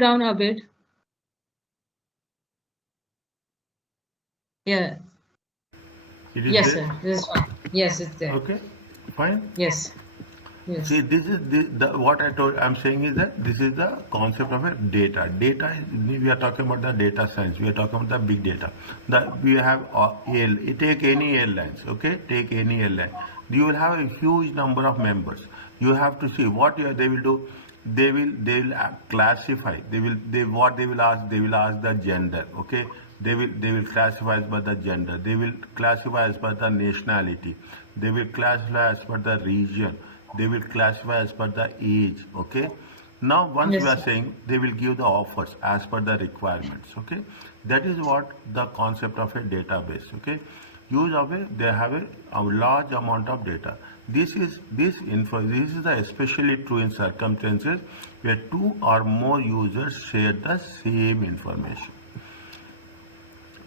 Down a bit. Yeah. It is Yes, there. sir. This is fine. Yes, it's there. Okay, fine. Yes. See, Yes. this is what I told. I'm saying is that this is the concept of a data. Data is, we are talking about the data science. We are talking about the big data. That we have take any airlines. Okay, take any airline. You will have a huge number of members. You have to see what they will do. They will classify. They will ask. They will ask the gender. Okay, they will classify as per the gender. They will classify as per the nationality. They will classify as per the region. They will classify as per the age. Okay, now once we Yes, are sir. saying they will give the offers as per the requirements. Okay, that is what the concept of a database. Okay, use of a they have a large amount of data. This is especially true in circumstances where two or more users share the same information.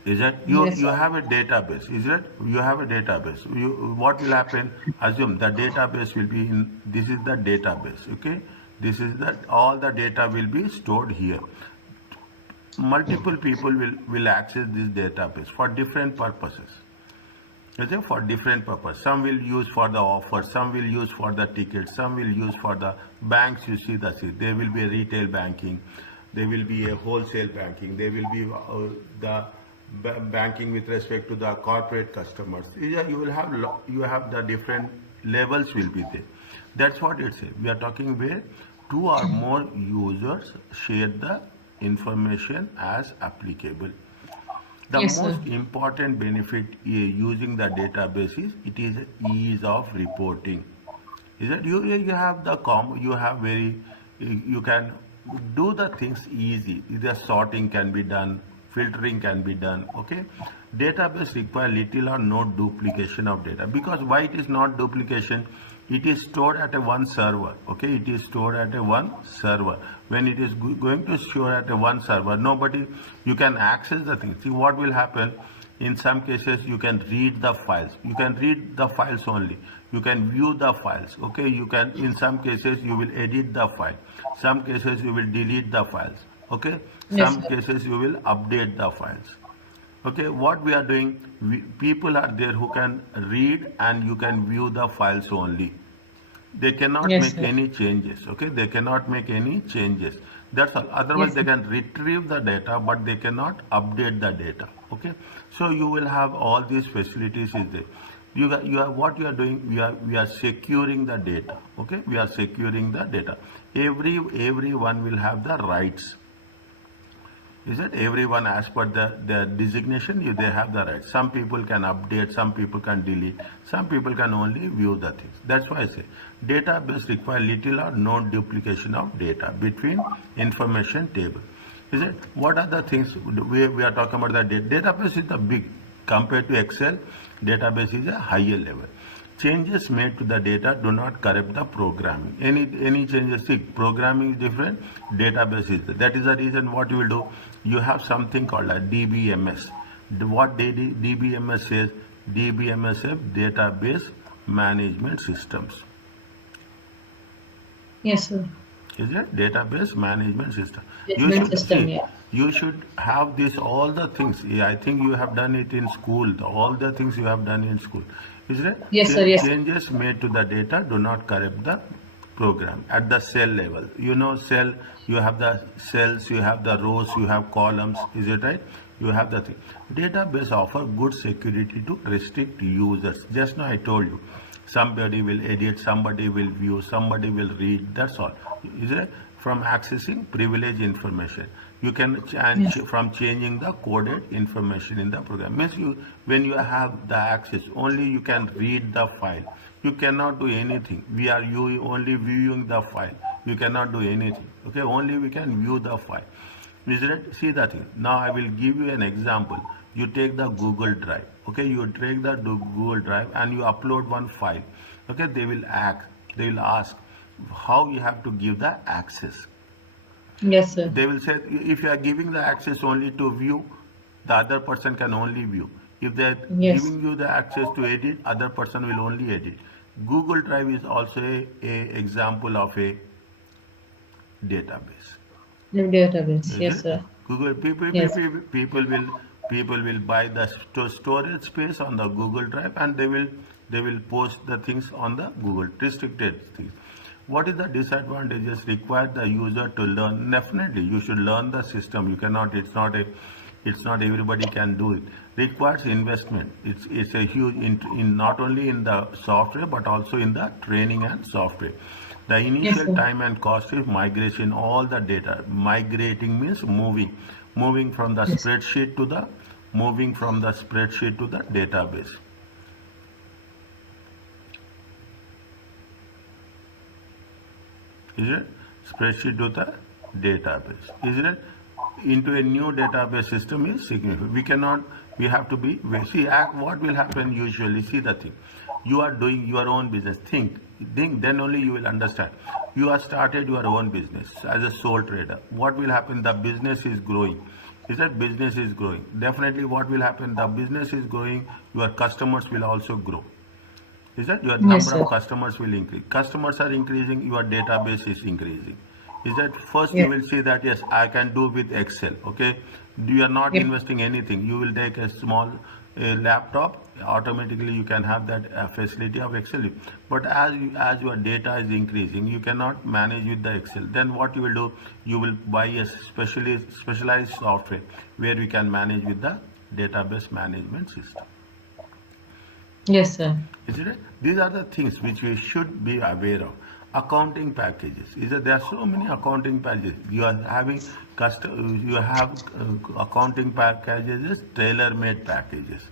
Is that Yes, you sir. have a database? Is that you have a database? What will happen? Assume the database will be in. This is the database. Okay, this is that all the data will be stored here. Multiple people will access this database for different purposes. Okay, for different purpose. Some will use for the offer, some will use for the tickets, some will use for the banks. You see there will be a retail banking, there will be a wholesale banking, there will be the banking with respect to the corporate customers. Yeah, you have the different levels will be there. That's what it says. We are talking where two or more users share the information as applicable. The Yes, sir. most important benefit using the database is it is ease of reporting. Is that you have you have very you can do the things easy. The sorting can be done, filtering can be done. Okay, database require little or no duplication of data. Because why it is not duplication? It is stored at a one server. Okay, it is stored at a one server. When it is going to store at a one server, nobody you can access the thing. See what will happen. In some cases you can read the files. You can read the files only. You can view the files. Okay, you can in some cases you will edit the file. Some cases you will delete the files. Okay, Yes, some sir. cases you will update the files. Okay, what we are doing, people are there who can read and you can view the files only. They cannot Yes, make sir. any changes. Okay, they cannot make any changes. That's all. Otherwise Yes, they sir. can retrieve the data but they cannot update the data. Okay, so you will have all these facilities is there. You are what you are doing, we are securing the data. Okay, we are securing the data. Everyone will have the rights. Is that everyone as per the designation they have the right. Some people can update, some people can delete, some people can only view the things. That's why I say database require little or no duplication of data between information table. Is it what are the things we are talking about? The database is the big compared to Excel. Database is a higher level. Changes made to the data do not corrupt the programming. Any changes, see, programming is different, database is that is the reason what you will do. You have something called a DBMS. What DBMS says, DBMS is database management systems. Yes, sir. Is it database management system? You Management should system, see, yeah. you should have this all the things. Yeah, I think you have done it in school, all the things you have done in school. Is it Yes, sir. Yes, sir. changes made to the data do not corrupt the program at the cell level. You know, cell, you have the cells, you have the rows, you have columns. Is it right? You have the thing. Database offer good security to restrict users. Just now I told you, somebody will edit, somebody will view, somebody will read. That's all. Is it from accessing privileged information? You can change Yes. from changing the coded information in the program. Means you when you have the access, only you can read the file. You cannot do anything. We are you only viewing the file. You cannot do anything. Okay, only we can view the file. Is it? See that thing. Now I will give you an example. You take the Google Drive. Okay, you take the Google Drive and you upload one file. Okay, they will ask how you have to give the access. Yes, sir. They will say if you are giving the access only to view, the other person can only view. If they are Yes. giving you the access to edit, other person will only edit. Google Drive is also a example of a database. New database. Is Yes, it? sir. Google Yes. people will buy the storage space on the Google Drive, and they will post the things on the Google restricted things. What is the disadvantages? Require the user to learn. Definitely, you should learn the system. You cannot. It's not everybody can do it. Requires investment. It's a huge in not only in the software but also in the training and software. The Yes, initial sir. time and cost is migration, all the data. Migrating means moving from the Yes. spreadsheet to the moving from the spreadsheet to the database. Is it? Spreadsheet to the database. Is it? Into a new database system is significant. We have to be, see, what will happen usually, see the thing. You are doing your own business. Think, then only you will understand. You have started your own business as a sole trader. What will happen? The business is growing. Is that business is growing? Definitely what will happen? The business is growing, your customers will also grow. Is that your Yes, number sir. of customers will increase? Customers are increasing, your database is increasing. Is that first you Yes. will see that yes, I can do with Excel. Okay, you are not Yep. investing anything. You will take a small laptop. Automatically, you can have that facility of Excel. But as your data is increasing, you cannot manage with the Excel. Then what you will do? You will buy a specialized software where you can manage with the database management system. Yes, sir. Isn't it? These are the things which we should be aware of. Accounting packages. Is that there are so many accounting packages. You are having you have accounting packages, tailor-made packages.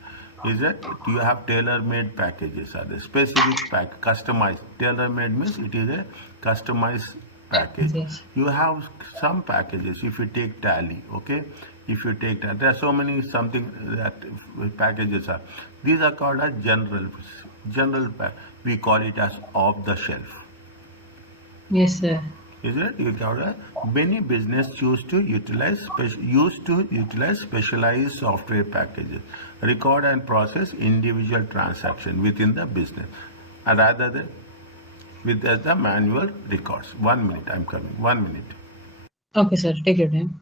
Is that you have tailor-made packages? Are the specific customized? Tailor-made means it is a customized package. Yes. You have some packages. If you take Tally, okay, if you take that, there are so many something that packages are. These are called as general. We call it as off the shelf. Yes, sir. Is it? You got that? Many business used to utilize specialized software packages, record and process individual transaction within the business, rather than with as the manual records. 1 minute, I'm coming. 1 minute. Okay, sir. Take your time.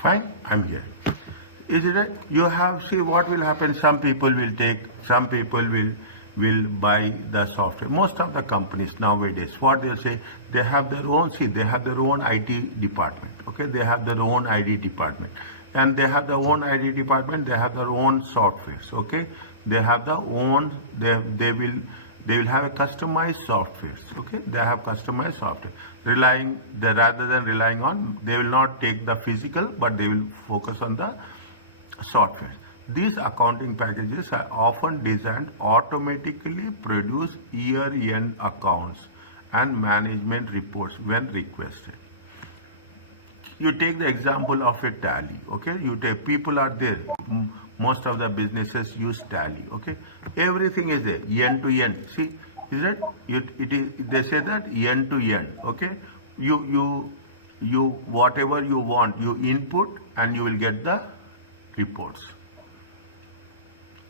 Fine, I'm here. Is it right? You have see what will happen. Some people will take. Some people will buy the software. Most of the companies nowadays, what they'll say, they have their own. See, they have their own IT department. Okay, they have their own ID department, and they have their own ID department. They have their own softwares. Okay, they have their own. They will have a customized software. Okay, they have customized software. Rather than relying on, they will not take the physical, but they will focus on the software. These accounting packages are often designed automatically produce year-end accounts and management reports when requested. You take the example of a Tally. Okay, you take people are there. Most of the businesses use Tally. Okay, everything is there end to end. See, is it? It is. They say that end to end. Okay, you whatever you want, you input and you will get the reports.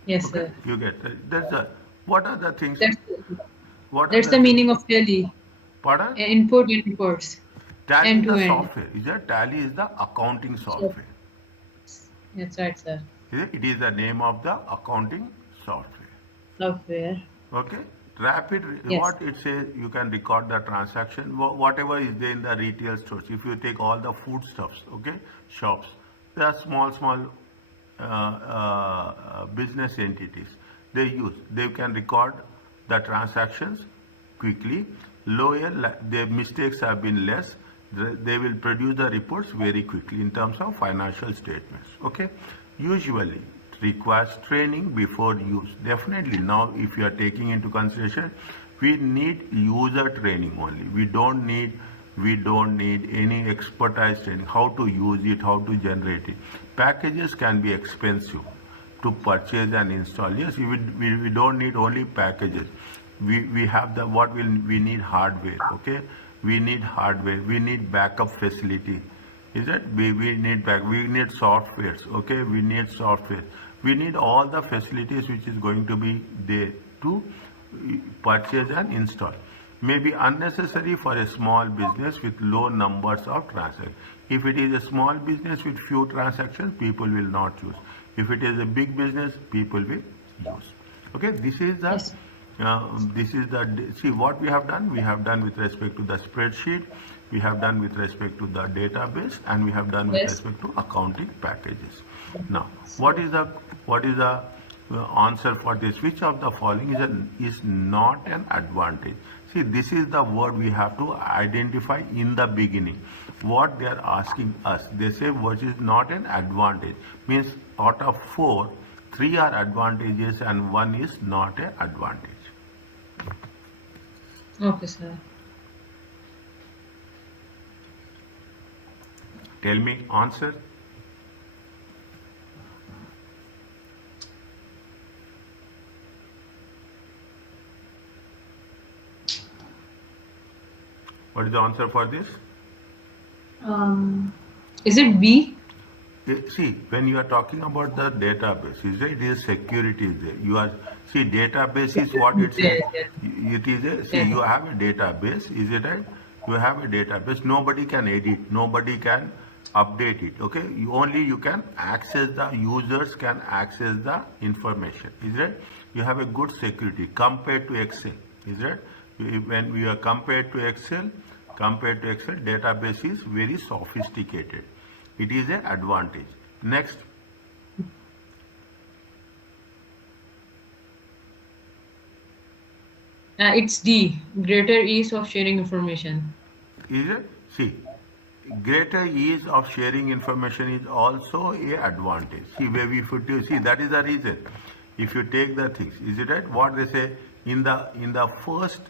Yes, Okay, sir. you get that's the. What are the things? That's What are that's the the things? meaning of tally. Pardon? Input and reports. Tally End is to the end. software. Is that Tally is the accounting So, software. that's right, sir. It is the name of the accounting software. Software. Okay. Yes. What it says, you can record the transaction, whatever is there in the retail stores. If you take all the foodstuffs, okay, shops, there are small business entities. They can record the transactions quickly. Their mistakes have been less. They will produce the reports very quickly in terms of financial statements. Okay, usually it requires training before use. Definitely now, if you are taking into consideration, we need user training only. We don't need any expertise training. How to use it, how to generate it. Packages can be expensive to purchase and install. Yes, we don't need only packages. We have the what we need hardware. Okay, we need hardware. We need backup facility. Is it? We need softwares. Okay, we need software. We need all the facilities which is going to be there to purchase and install. May be unnecessary for a small business with low numbers of transactions. If it is a small business with few transactions, people will not use. If it is a big business, people will use. Okay, Yes. this is the see what we have done. We have done with respect to the spreadsheet, we have done with respect to the database, and we have done with Yes. respect to accounting packages. Now, So, what is the answer for this? Which of the following is not an advantage? See, this is the word we have to identify in the beginning. What they are asking us, they say what is not an advantage means out of four, three are advantages and one is not an advantage. okay, sir. Tell me answer. What is the answer for this? Um, is it B? See, when you are talking about the database, it is security is there. You are see database is what it says. Yes. Yes. It is a see Yes. you have a database, is it right? You have a database. Nobody can edit. Nobody can update it. Okay, you can access the users can access the information. Is it? You have a good security compared to Excel. Is it? When we are compared to Excel, database is very sophisticated. It is an advantage. Next, It's D. Greater ease of sharing information. is it? See, greater ease of sharing information is also a advantage. See, where we put you see that is the reason. If you take the things, is it right? What they say in the first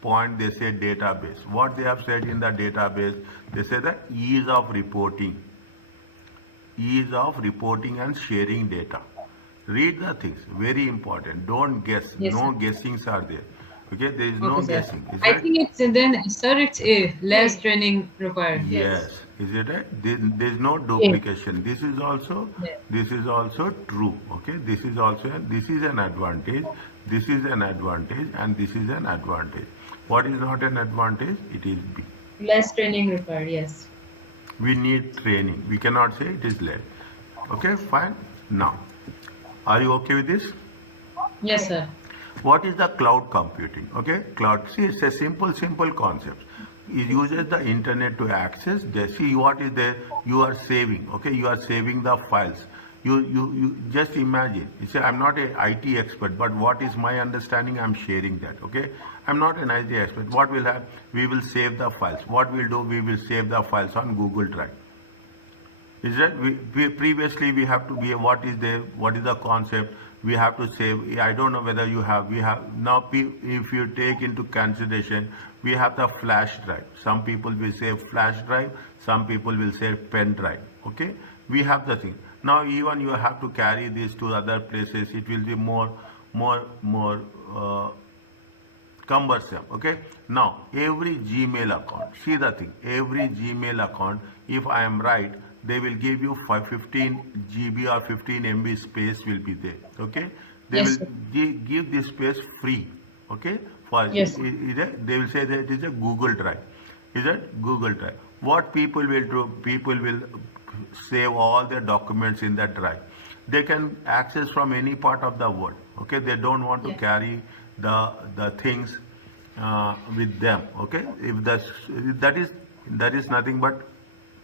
point they say database. What they have said in the database, they say the ease of reporting and sharing data. Read the things, very important. Don't guess. Yes, No sir. guessings are there. Okay, there is no Okay, sir. guessing. Is I that? think it's then, sir, it's A. Less training required. Yes. Yes. Is it right? There is no A. duplication. Yes. This is also true. Okay, this is an advantage. This is an advantage, and this is an advantage. What is not an advantage? It is B. Less training required. Yes. We need training. We cannot say it is less. Okay, fine. Now, are you okay with this? Yes, sir. What is the cloud computing? Okay, cloud. See, it's a simple concept. It uses the internet to access. See what is there. You are saving. Okay, you are saving the files. You just imagine. You say I'm not a IT expert, but what is my understanding? I'm sharing that. Okay, I'm not an IT expert. What will happen? We will save the files. What we'll do? We will save the files on Google Drive. Is that previously we have to be what is there? What is the concept? We have to save. I don't know whether you have. We have now. If you take into consideration, we have the flash drive. Some people will say flash drive. Some people will say pen drive. Okay. We have the thing. Now even you have to carry this to other places. It will be more cumbersome. Okay. Now every Gmail account. See the thing. Every Gmail account. If I am right, they will give you 15 GB or 15 MB space will be there. Okay, they Yes, will sir. give this space free. Okay, for Yes. they will say that it is a Google Drive. Is that Google Drive? What people will do? People will save all their documents in that drive. They can access from any part of the world. Okay, they don't want to Yeah. carry the things with them. Okay, if that is that is nothing but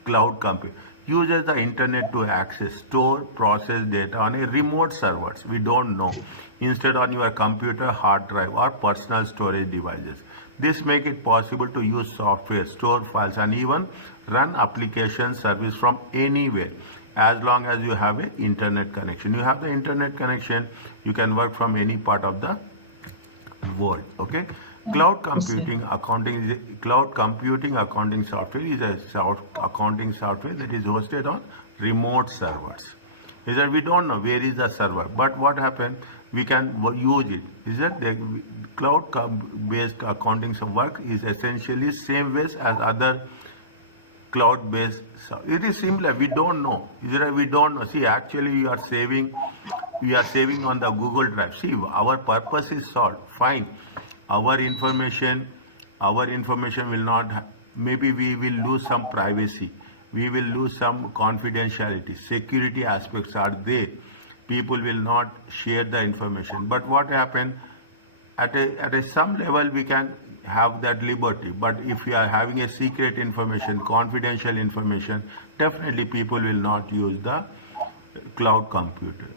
cloud compute. Uses the internet to access, store, process data on a remote servers we don't know, instead on your computer hard drive or personal storage devices. This make it possible to use software, store files, and even run application service from anywhere, as long as you have a internet connection. You have the internet connection, you can work from any part of the world. Okay, Yes, sir. cloud computing accounting software is a accounting software that is hosted on remote servers. Is that we don't know where is the server, but what happened, we can use it. Is that the based accounting work is essentially same ways as other cloud based. It is similar, we don't know. Is that we don't know. See, actually you are saving on the Google Drive. See, our purpose is solved. Fine. Our information, our information will not, maybe we will lose some privacy. We will lose some confidentiality. Security aspects are there. People will not share the information. But what happened, at a some level we can have that liberty, but if we are having a secret information, confidential information, definitely people will not use the cloud computing.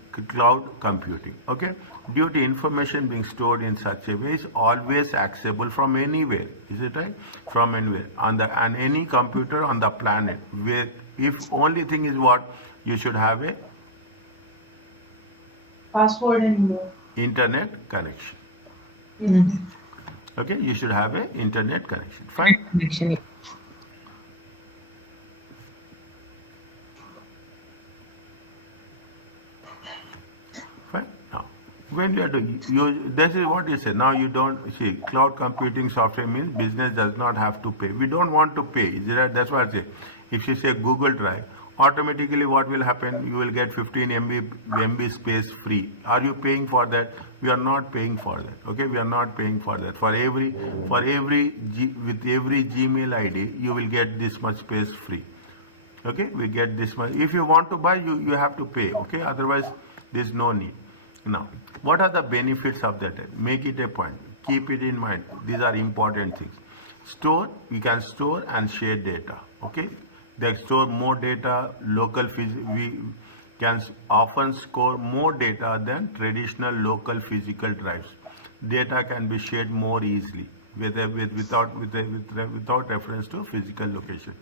Okay, due to information being stored in such a way is always accessible from anywhere. Is it right? From anywhere on the and any computer on the planet, where if only thing is what, you should have a Password and more. internet connection. Yes. Okay, you should have a internet connection. Fine. Connection. Fine. Now, when you are doing, this is what you say. Now you don't see cloud computing software means business does not have to pay. We don't want to pay. Is that, that's what I say. If you say Google Drive, automatically what will happen? You will get 15 MB space free. Are you paying for that? We are not paying for that. Okay, we are not paying for that. For every with every Gmail ID, you will get this much space free. Okay, we get this much. If you want to buy, you have to pay. Okay, otherwise there's no need. Now, what are the benefits of that? Make it a point. Keep it in mind. These are important things. Store, we can store and share data. Okay, they store more data. We can often store more data than traditional local physical drives. Data can be shared more easily without reference to physical location.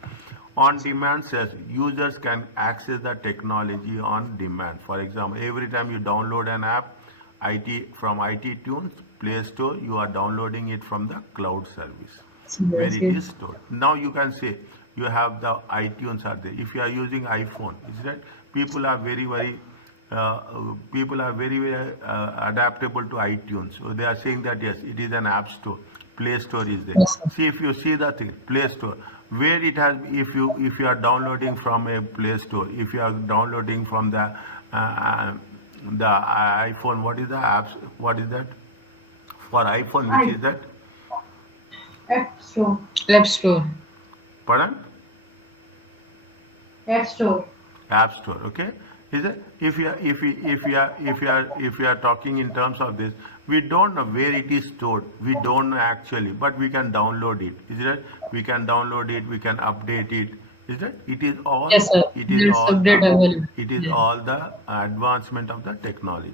On demand says users can access the technology on demand. For example, every time you download an app, from IT Tunes Play Store, you are downloading it from the cloud service where Yes, it yes. is stored. Now you can say you have the iTunes are there. If you are using iPhone, is that people are very adaptable to iTunes. So they are saying that yes, it is an app store. Play Store is there. Yes, sir. See, if you see the thing, Play Store, where it has, if you are downloading from a Play Store, if you are downloading from the iPhone, what is the apps? What is that for iPhone? Which I is that? App Store. App Store. Pardon? App Store. App Store. Okay, is it, if you are talking in terms of this, we don't know where it is stored, we don't know actually, but we can download it. Is it? We can download it, we can update it. Is it? It is all, Yes, sir. it is There's all update the, available. it is Yeah. all the advancement of the technology.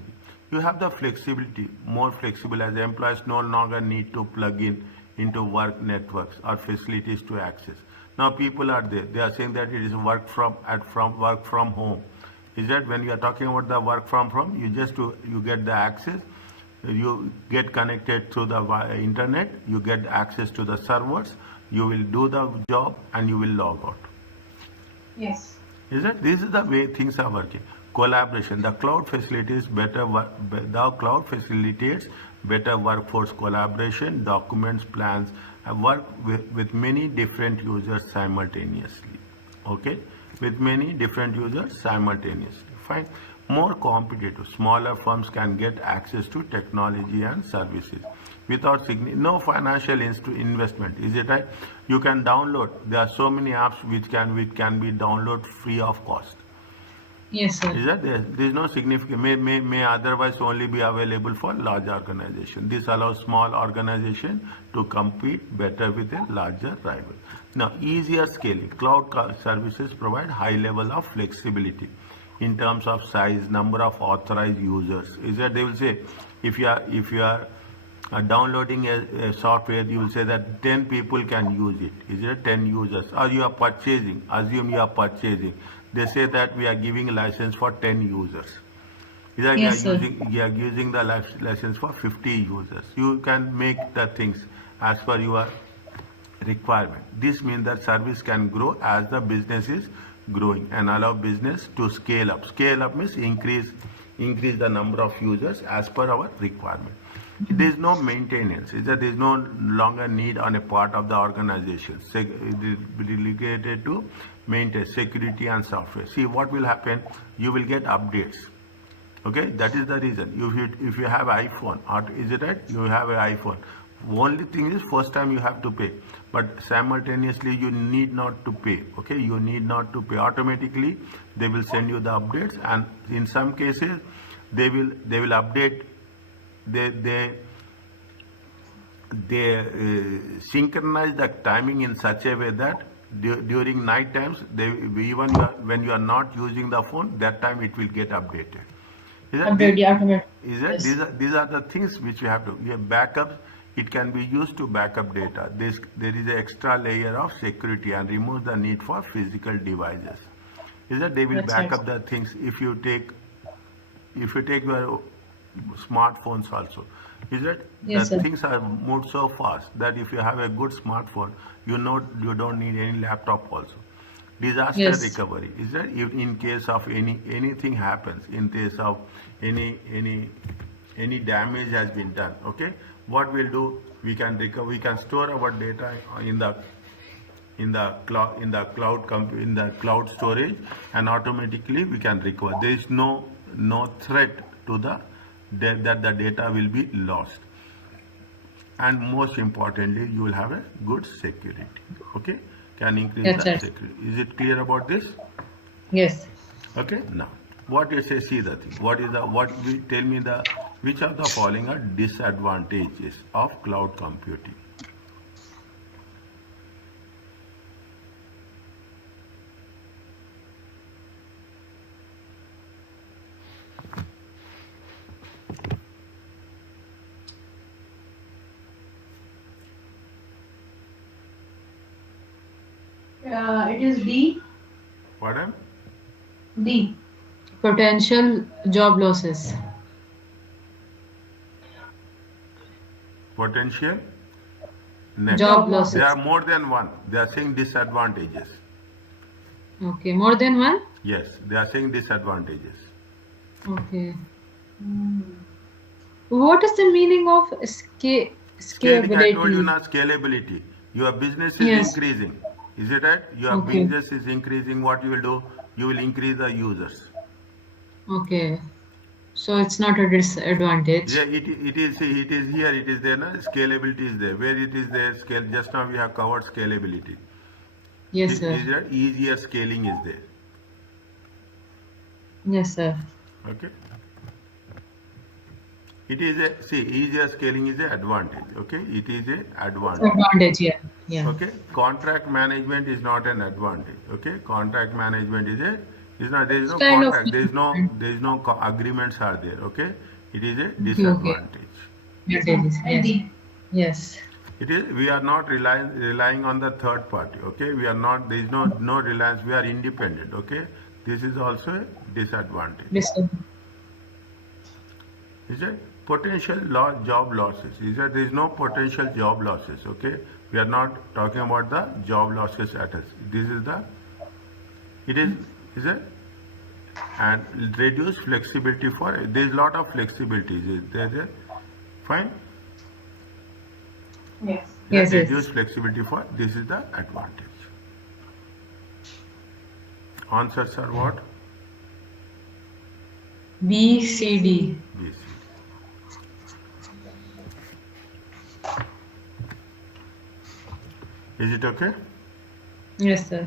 You have the flexibility, more flexible, as employees no longer need to plug in into work networks or facilities to access. Now people are there. They are saying that it is work from home. Is that when you are talking about the work from home, you get the access, you get connected to the internet, you get access to the servers, you will do the job and you will log out. Yes. Is it? This is the way things are working. Collaboration. The cloud facilitates better workforce collaboration, documents, plans, and work with many different users simultaneously. Okay, with many different users simultaneously. Fine. More competitive. Smaller firms can get access to technology and services without no financial investment. Is it right? You can download. There are so many apps which can be downloaded free of cost. Yes, sir. Is that there is no significant, may otherwise only be available for large organization. This allows small organization to compete better with a larger rival. Now, easier scaling. Services provide high level of flexibility in terms of size, number of authorized users. Is that they will say, if you are downloading a software, you will say that 10 people can use it. Is it 10 users? Or you are purchasing, assume you are purchasing. They say that we are giving a license for 10 users. Either Yes, sir. we are using the license for 50 users. You can make the things as per your requirement. This means that service can grow as the business is growing and allow business to scale up. Scale up means increase the number of users as per our requirement. There is no maintenance. Is that there is no longer need on a part of the organization. It is relegated to maintain security and software. See what will happen. You will get updates. Okay, that is the reason. If you have iPhone, or is it right? You have an iPhone. Only thing is first time you have to pay, but simultaneously you need not to pay. Okay, you need not to pay. Automatically they will send you the updates, and in some cases they will update. They synchronize the timing in such a way that during night times, when you are not using the phone, that time it will get updated. Is that Update, yeah, automatic. is that Yes. these are the things which we have to. We have backups. It can be used to backup data. There is an extra layer of security and removes the need for physical devices. Is that they will That's back right. up the things if you take your smartphones also. Is that the Yes, sir. things are moved so fast that if you have a good smartphone, you don't need any laptop also. Disaster Yes. recovery is that if in case of anything happens, in case of any damage has been done, okay, what we'll do, we can recover, we can store our data in the cloud storage, and automatically we can recover. There is no threat to that the data will be lost. And most importantly, you will have a good security. Okay, can increase That's the right. security. Is it clear about this? Yes. Okay, now what you say, see the thing. What we tell me the which of the following are disadvantages of cloud computing? It is D. Pardon? D. Potential job losses. Potential. Next, Job Job there losses. are losses. more than one. They are saying disadvantages. Okay. More than one? Yes, they are saying disadvantages. Okay. Hmm. What is the meaning of Scaling, I told you scalability? now, scalability. Your business is Yes. increasing. Is it right? Your Okay. business is increasing. What you will do? You will increase the users. Okay. So it's not a disadvantage. Yeah, it is here, it is there. Na? Scalability is there. Where it is there, scale. Just now we have covered scalability. Yes, sir. Is that easier scaling is there? Yes, sir. Okay. It is easier scaling is a advantage. Okay, it is a advantage. Advantage, yeah. Yeah. Okay, contract management is not an advantage. Okay, contract management is not, there is It's no kind of contract, there is no agreements are there. Okay, it is a okay, okay. disadvantage. Advantages, And yes. D. Yes. It is, we are not relying on the third party. Okay, we are not, there is no reliance, we are independent. Okay, this is also a disadvantage. Listen. Is it potential job losses? Is that there is no potential job losses? Okay, we are not talking about the job losses at us. This is the, it is it, and reduce flexibility for, there is lot of flexibility. There is a, fine. Yes. Yes, That reduce yes. flexibility for, this is the advantage. Answers are what? B, C, D. B, C. Is it okay? Yes, sir.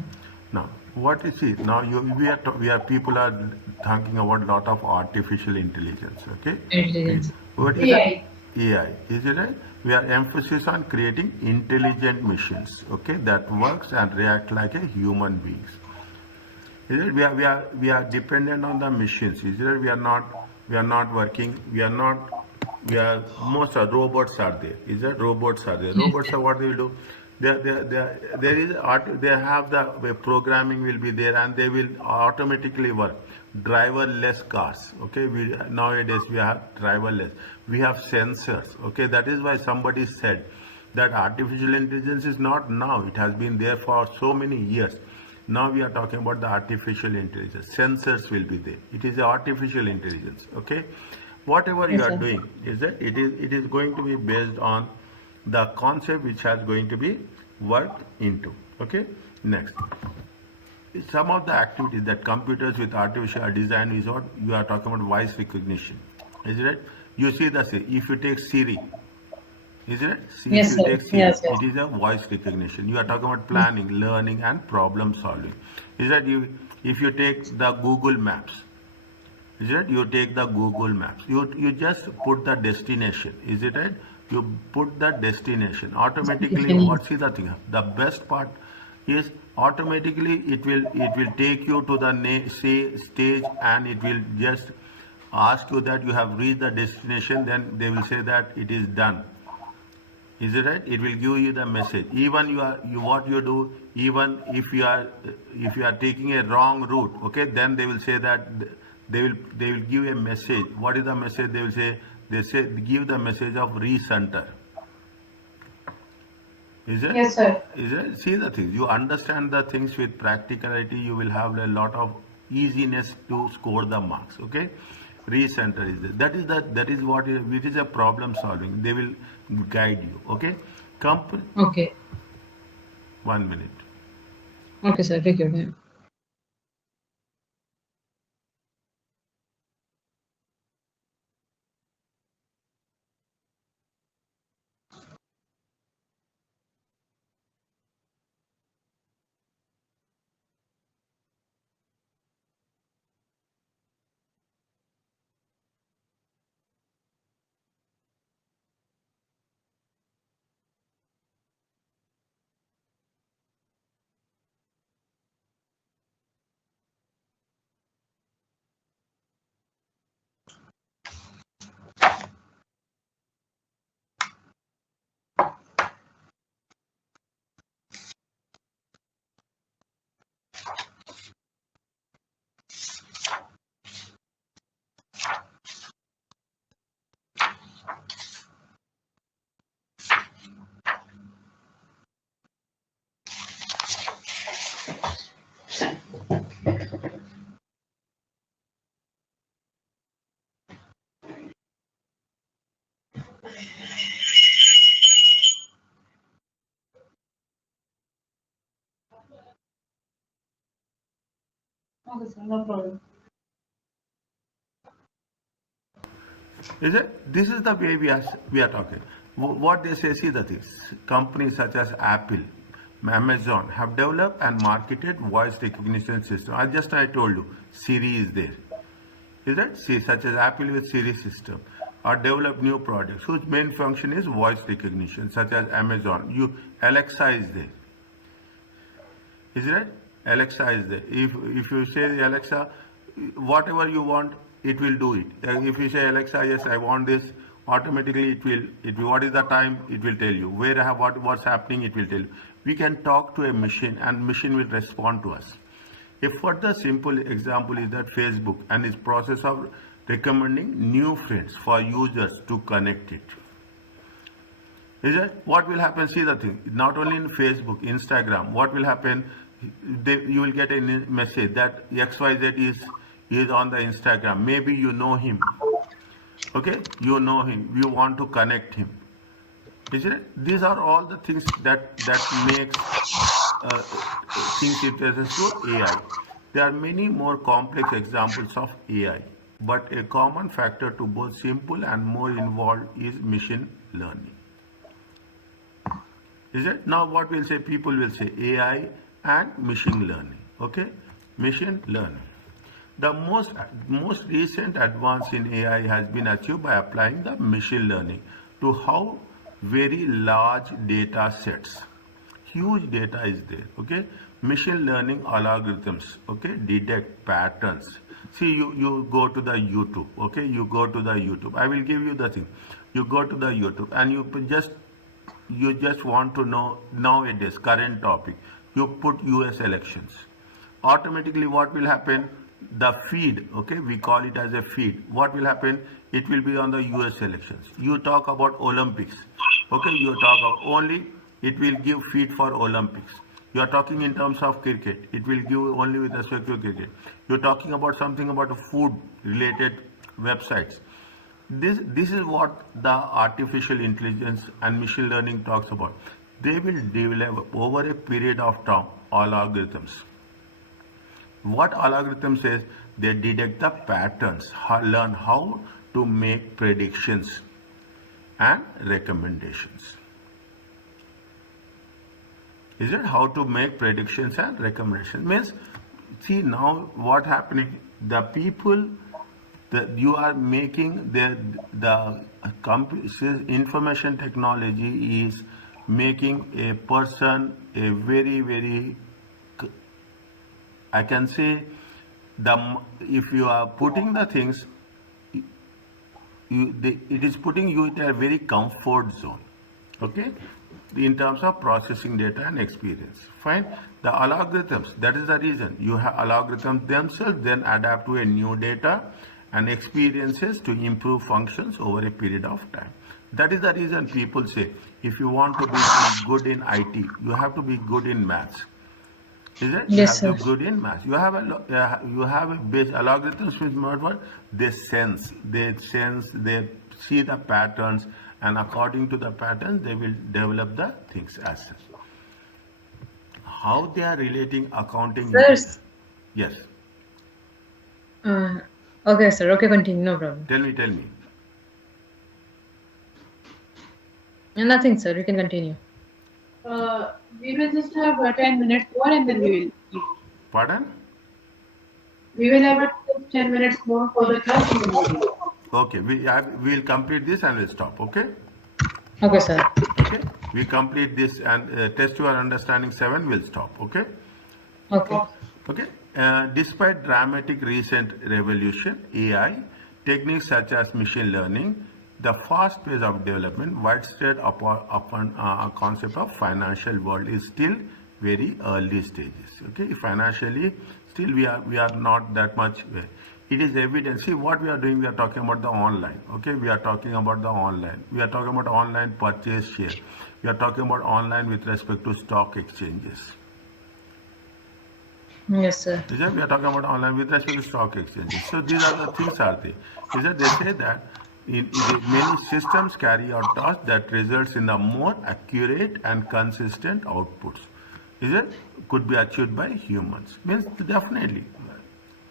Now, What is it now? We are people are thinking about a lot of artificial intelligence. Okay, Intelligence. what is that? AI. AI, is it right? We are emphasis on creating intelligent machines. Okay, that works and react like a human beings. Is it? We are dependent on the machines. Is it? We are not working. We are most of robots are there. Is that robots are there? Yes. Robots are what they will do. There is art. They have the programming will be there and they will automatically work. Driverless cars. Okay. Nowadays we have driverless. We have sensors. Okay. That is why somebody said that artificial intelligence is not now. It has been there for so many years. Now we are talking about the artificial intelligence. Sensors will be there. It is the artificial intelligence. Okay, whatever you Yes, are sir. doing is that it is going to be based on the concept which has going to be worked into. Okay, next. Some of the activities that computers with artificial are designed is what you are talking about voice recognition. Is it right? You see the if you take Siri, isn't it? See, if Yes, you sir. take Siri, Yes, yes. it is a voice recognition. You are talking about planning, learning, and problem solving. Is that you? If you take the Google Maps, is it? You take the Google Maps. You just put the destination. Is it right? You put the destination automatically. Yes. What's the thing? The best part is automatically it will take you to the say stage and it will just ask you that you have reached the destination. Then they will say that it is done. Is it right? It will give you the message. Even what you do, even if you are taking a wrong route, okay, then they will say that they will give a message. What is the message? They say give the message of recenter. Is it? Yes, sir. Is it? See the things. You understand the things with practicality. You will have a lot of easiness to score the marks. Okay. Recenter is it. That is what is which is a problem solving. They will guide you. Okay. Comp. Okay. 1 minute. Okay, sir. Take your time. Okay, sir. No problem. Is it? This is the way we are talking. What they say, see the things. Companies such as Apple, Amazon have developed and marketed voice recognition system. I told you, Siri is there. Is that? See, such as Apple with Siri system, or develop new products whose main function is voice recognition, such as Amazon. Alexa is there. Is it? Alexa is there. If you say Alexa, whatever you want, it will do it. If you say Alexa, yes, I want this, automatically it will what is the time, it will tell you. Where I have what's happening, it will tell you. We can talk to a machine and machine will respond to us. A further simple example is that Facebook and its process of recommending new friends for users to connect it. Is it? What will happen? See the thing. Not only in Facebook, Instagram. What will happen? You will get a message that XYZ is on the Instagram. Maybe you know him. Okay, you know him. You want to connect him. Is it? These are all the things that makes things interested to AI. There are many more complex examples of AI, but a common factor to both simple and more involved is machine learning. Is it? Now what we'll say, people will say AI and machine learning. Okay, machine learning. The most recent advance in AI has been achieved by applying the machine learning to how very large data sets, huge data is there. Okay, machine learning algorithms, okay, detect patterns. See, you go to the YouTube. Okay, you go to the YouTube. I will give you the thing. You go to the YouTube and you just want to know nowadays current topic. You put US elections. Automatically what will happen? The feed, okay, we call it as a feed. What will happen? It will be on the US elections. You talk about Olympics, okay, you talk about only, it will give feed for Olympics. You are talking in terms of cricket, it will give only with respect to cricket. You're talking about something about food related websites. This is what the artificial intelligence and machine learning talks about. They will develop over a period of time all algorithms. What algorithm says? They detect the patterns, learn how to make predictions and recommendations. Is it how to make predictions and recommendations? Means, see now what happening? The people that you are making information technology is making a person a very, I can say, if you are putting the things, it is putting you in a very comfort zone. Okay, in terms of processing data and experience. Fine. The algorithms, that is the reason you have algorithms themselves then adapt to a new data and experiences to improve functions over a period of time. That is the reason people say if you want to be good in IT, you have to be good in maths. Is it? You Yes, have to sir. be good in maths. You have a base algorithms which what they see the patterns, and according to the patterns they will develop the things as such. How they are relating accounting Sir, intelligence? Yes. uh, okay, sir. Okay, continue. No problem. Tell me. Nothing, sir. You can continue. We will just have 10 minutes more and then we will leave. Pardon? We will have 10 minutes more for the class and then we will leave. Okay. We'll complete this and we'll stop. Okay. Okay, sir. Okay. We complete this and test your understanding 7. We'll stop. Okay. Okay. Okay. Okay. Despite dramatic recent revolution, AI, techniques such as machine learning, the fast pace of development, widespread upon a concept of financial world is still very early stages. Okay, financially, still we are not that much. It is evident. See what we are doing. We are talking about the online. Okay, we are talking about the online. We are talking about online purchase share. We are talking about online with respect to stock exchanges. Yes, sir. Is that we are talking about online with respect to stock exchanges. So these are the things are there. Is that they say that many systems carry out tasks that results in the more accurate and consistent outputs. Is it could be achieved by humans? Means definitely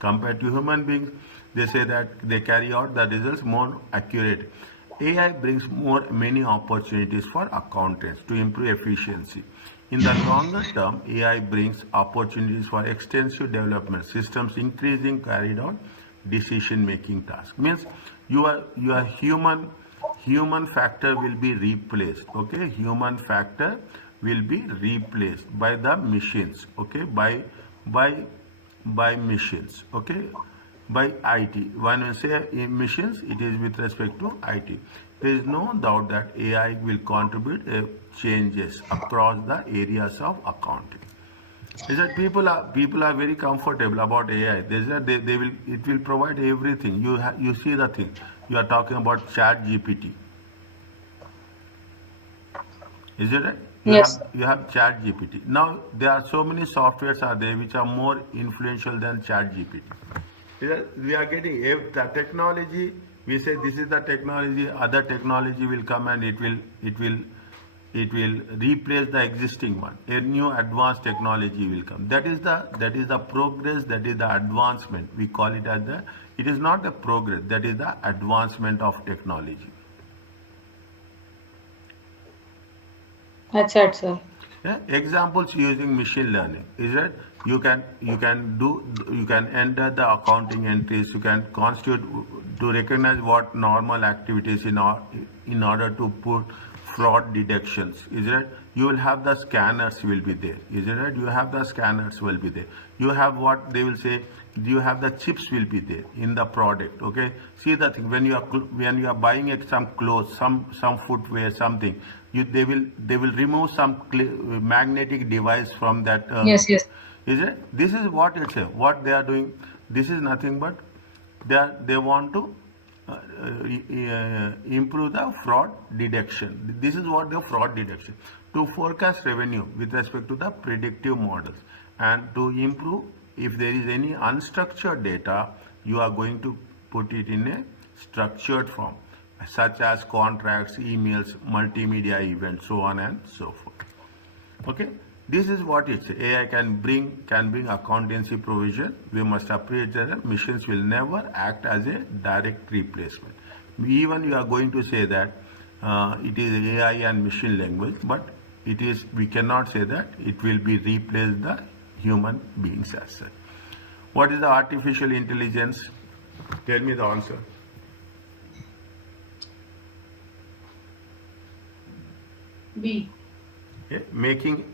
compared to human beings, they say that they carry out the results more accurate. AI brings many opportunities for accountants to improve efficiency. In the longer term, AI brings opportunities for extensive development systems, increasing carried out decision making tasks. Means your human factor will be replaced. Okay, human factor will be replaced by the machines. Okay, by by machines. Okay, by IT. When we say machines, it is with respect to IT. There is no doubt that AI will contribute changes across the areas of accounting. Is that people are very comfortable about AI. They will it will provide everything. You see the thing. You are talking about Chat GPT. Is it right? You Yes, have sir. you have Chat GPT. Now there are so many softwares are there which are more influential than Chat GPT. We are getting if the technology. We say this is the technology. Other technology will come and it will replace the existing one. A new advanced technology will come. That is the progress. That is the advancement. We call it as the. It is not the progress. That is the advancement of technology. That's it, sir. Yeah? Examples using machine learning is that you can enter the accounting entries, you can constitute to recognize what normal activities in order to put fraud deductions. Is it? You will have the scanners will be there. Is it right? You have the scanners will be there. You have what they will say. You have the chips will be there in the product. Okay. See the thing when you are buying some clothes, some footwear, something. They will remove some magnetic device from that. Yes, yes. Is it? This is what it's a, what they are doing. This is nothing but they want to improve the fraud detection. This is what the fraud detection to forecast revenue with respect to the predictive models and to improve if there is any unstructured data, you are going to put it in a structured form such as contracts, emails, multimedia events, so on and so forth. Okay, this is what it's AI can bring accountancy provision. We must appreciate that machines will never act as a direct replacement. Even you are going to say that it is AI and machine language, but it is we cannot say that it will be replace the human beings as such. What is the artificial intelligence? Tell me the answer. B. Okay. Making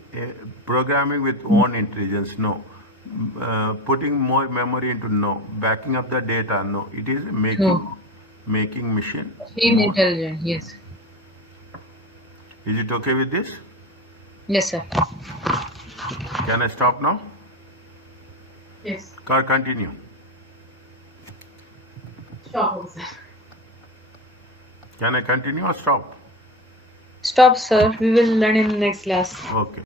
programming with own intelligence, no. Putting more memory into, no. Backing up the data, no. It is No. making machine Machine more. intelligent. Yes. Is it okay with this? Yes, sir. Can I stop now? Yes. Or continue? Stop also. Can I continue or stop? Stop, sir. We will learn in the next class. Okay.